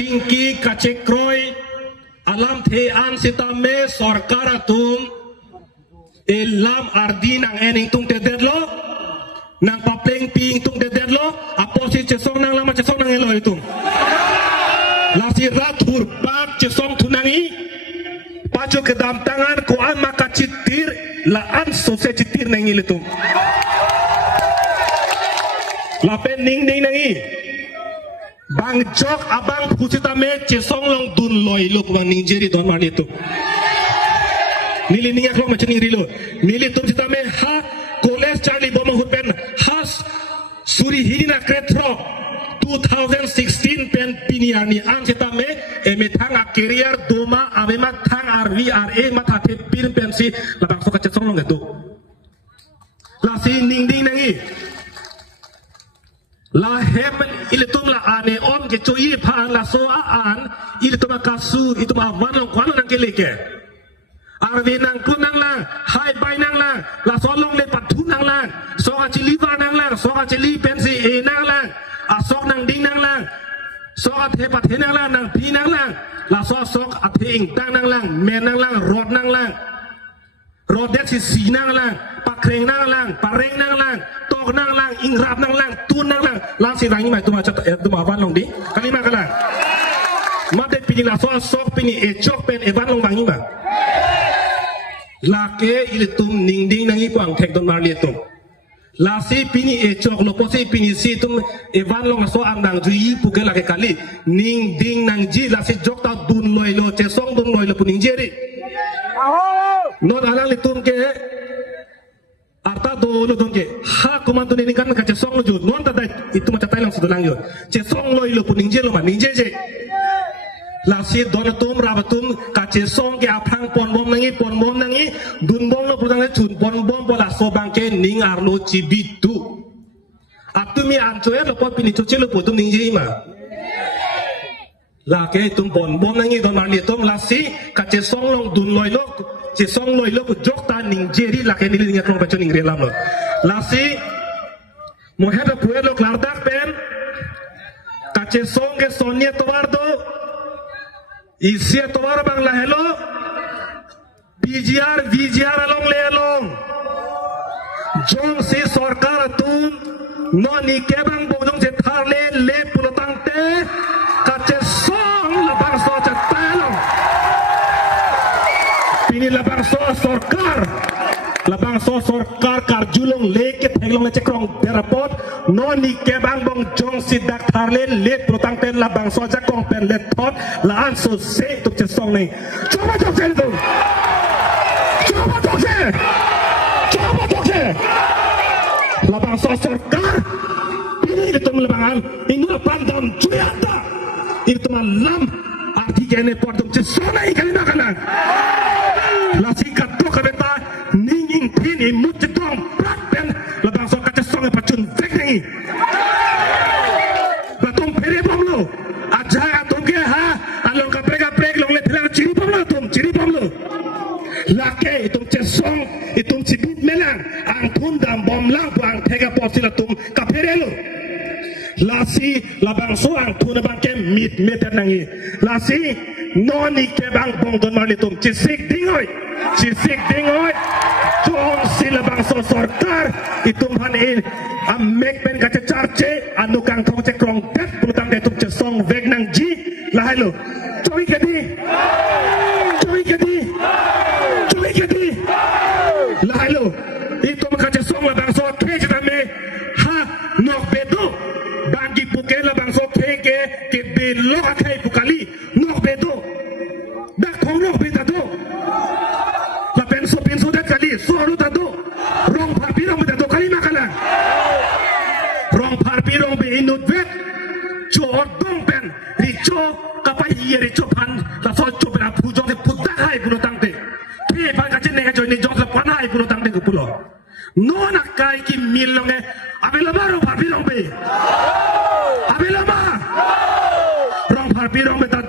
kacingki kacekroy alam thean sitame sorkar atum elam ardin ang ening tung tededlo nang papleng ping tung tededlo aposi cesong nang lama cesong nang elo itu lasi ratur bak cesong tunangi pacu kedam tangan kuan maka citir laan sose citir nang itu lapen ning ning nangi bang jok abang pusita me cesong long dun loy lo bang ninjeri don man itu nili ninyak lo macam niri lo nili tum cita me ha koles charlie boma hupen has suri hina kretro 2016 pen piniani ang cita me emetang a career doma amemat thang RVRA matate pin pensi labang so cesong long itu lasi ning ding nangi la hem ilitum la ane om ke choi phan la so an ilitum kasu itu ma wan long kwan nang keleke arvi nang kun nang la hai bai nang la so long le pathu nang la so a chili va nang la so a chili pensi e nang la a sok nang ding nang la so a the pat nang la nang pi nang la so sok a the ing tang nang la men nang la rod nang la rod det si nang la pa kreng nang la pa reng nang la tok nang lang ingrap nang lang tun nang lang lang si rangi mai tuma chat tuma van long di kalima kala mate pini la so sok pini e chok pen e van long wangi ma la ke il tum ning ding nangi pang thek don mar le tum la si pini e chok lo posi pini si tum e van long so ang nang ji pu ke la ke kali ning ding nang ji la si jok ta dun loi lo che song dun loi lo pu ning jeri non alang le tum ke arta dolo dongke ha komando ni kan ka song lo jud non tada itu macam tailang sudalang yo che song lo ilo puning je lo man ninje je la si don tum rabatum ka che song ke apang pon bom nangi dun bom lo pudang le chun pon bom pola so bangke ning arlo cibitu atumi ancoe lo pot pini choche lo putum ninje ima la ke tum pon bom nangi don marli tum la si ka che song long dun lo ilo ci song loy lo jok ta ning jeri la ke ni ning klong bacho ning relam lo la si mo heda puelo klardak pen ka ci song ke sonia towardo isia towar bang la hello VGR along le along jong si sarkar tun no ni ke bang bodong je thar le pulotang te ka ci song la bang so cha talong ini labang so sorkar karjulong leke thenglong le cekrong derapot noni ke bang bong jong sidak tharle le protang ten labang so jakong pen le thot la an so se tuk che song nei coba tok se labang so sorkar ini itu labangan ini pandam cuyata itu malam arti kene portum che song nei kalina kana lasi kato kabeta ninging pini mutitong praten labang so kaca song pacun vekngi batum pere pomlo aja atum ke ha along kaprek long le thilang ciri pomlo lake itum cesong itum cibit melang ang tundam bom lang buang tega posila tum kaperelo lasi labang so ang tuna bangke meter nangi lasi noni ke bang bong don marlitum cisik dingoy jong sila bang so sorkar itum hanin amek pen kaca charce anu kang thong ce krong tet pulutang detum ce song veg nang ji lahalo coy kedi lahalo itum kaca song la bang so ke jame ha nok bedo bagi pukela bang so ke belo akai pukali nok bedo dak thong nok betado la penso dak kali so alu tado rong parpirong betado kali makala rong parpirong be inut vet cho dong pen richo kapai ye richo pan la so cho pen apu jong de putak hai pulo tangte pe pa ka chen ne ka join ne jong la pan hai pulo tangte ku pulo no nak kai ki milonge abela maro parpirong be abela ma rong parpirong beta